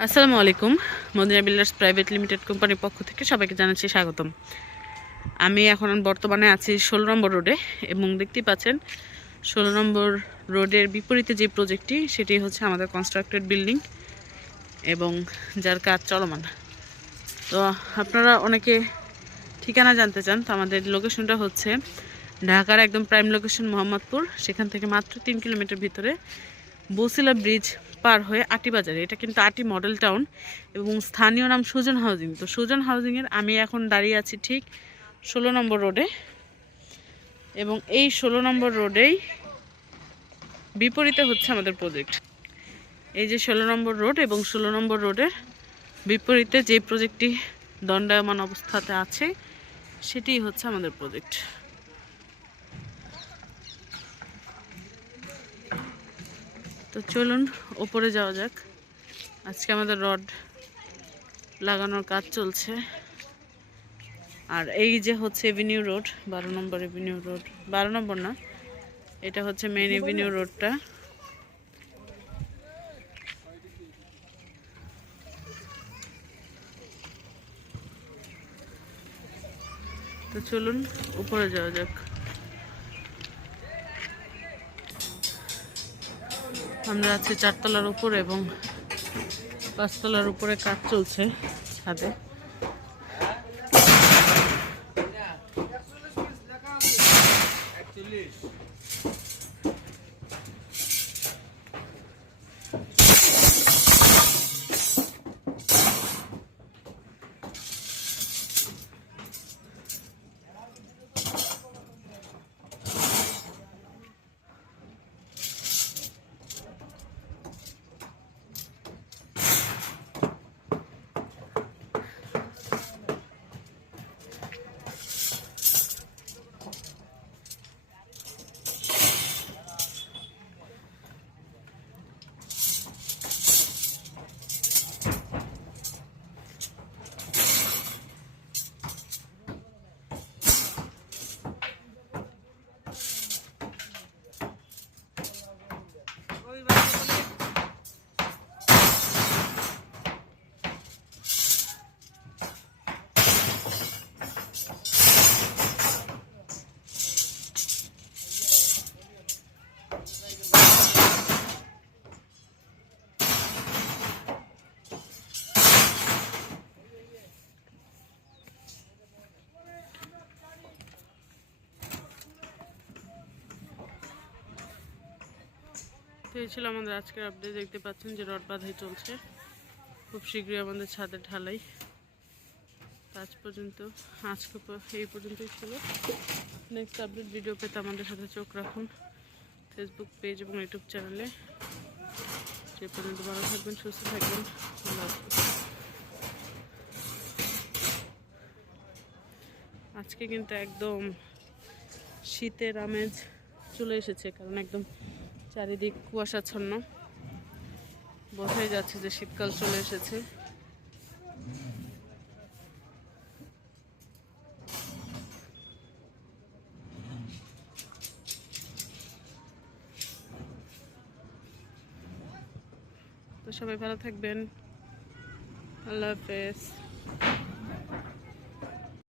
আসসালামু আলাইকুম। Medina builders private limited কোম্পানির পক্ষ থেকে সবাইকে জানাচ্ছি স্বাগতম। আমি এখন বর্তমানে আছি 16 নম্বর রোডে এবং দেখতেই পাচ্ছেন 16 নম্বর রোডের বিপরীতে যে প্রজেক্টটি সেটি হচ্ছে আমাদের কনস্ট্রাক্টেড বিল্ডিং এবং যার কাজ চলমান। তো আপনারা অনেকে ঠিকানা জানতে চান, তো আমাদের লোকেশনটা হচ্ছে ঢাকার একদম প্রাইম লোকেশন মোহাম্মদপুর, সেখান থেকে মাত্র 3 কিলোমিটার ভিতরে বসিলা ব্রিজ পার হয়ে আটি বাজারে। এটা কিন্তু আটি মডেল টাউন এবং স্থানীয় নাম সুজন হাউজিং। তো সুজন হাউজিংয়ের আমি এখন দাঁড়িয়ে আছি ঠিক 16 নম্বর রোডে এবং এই 16 নম্বর রোডেই বিপরীতে হচ্ছে আমাদের প্রজেক্ট। এই যে 16 নম্বর রোড এবং 16 নম্বর রোডের বিপরীতে যে প্রজেক্টটি দণ্ডায়মান অবস্থাতে আছে সেটিই হচ্ছে আমাদের প্রজেক্ট। তো চলুন ওপরে যাওয়া যাক। আজকে আমাদের রড লাগানোর কাজ চলছে। আর এই যে হচ্ছে এভিনিউ রোড, 12 নম্বর এভিনিউ রোড, 12 নম্বর না, এটা হচ্ছে মেইন এভিনিউ রোডটা। তো চলুন উপরে যাওয়া যাক। আমরা আছি 4 তলার উপরে এবং 5 তলার উপরে কাজ চলছে ছাদে। তো এই ছিল আমাদের আজকের আপডেট। দেখতে পাচ্ছেন যে রড বাঁধাই চলছে, খুব শীঘ্রই আমাদের ছাদের ঢালাই। আজ পর্যন্ত এই পর্যন্তই ছিল। নেক্সট আপডেট ভিডিও পেতে আমাদের সাথে চোখ রাখুন ফেসবুক পেজ এবং ইউটিউব চ্যানেলে। সে পর্যন্ত ভালো থাকবেন, সুস্থ থাকবেন। আল্লাহ হাফেজ। আজকে কিন্তু একদম শীতের আমেজ চলে এসেছে, কারণ একদম চারিদিক কুয়াশাচ্ছন্ন, বোঝাই যাচ্ছে যে শীতকাল চলে এসেছে। তো সবাই ভালো থাকবেন, আল্লাহ হাফেজ।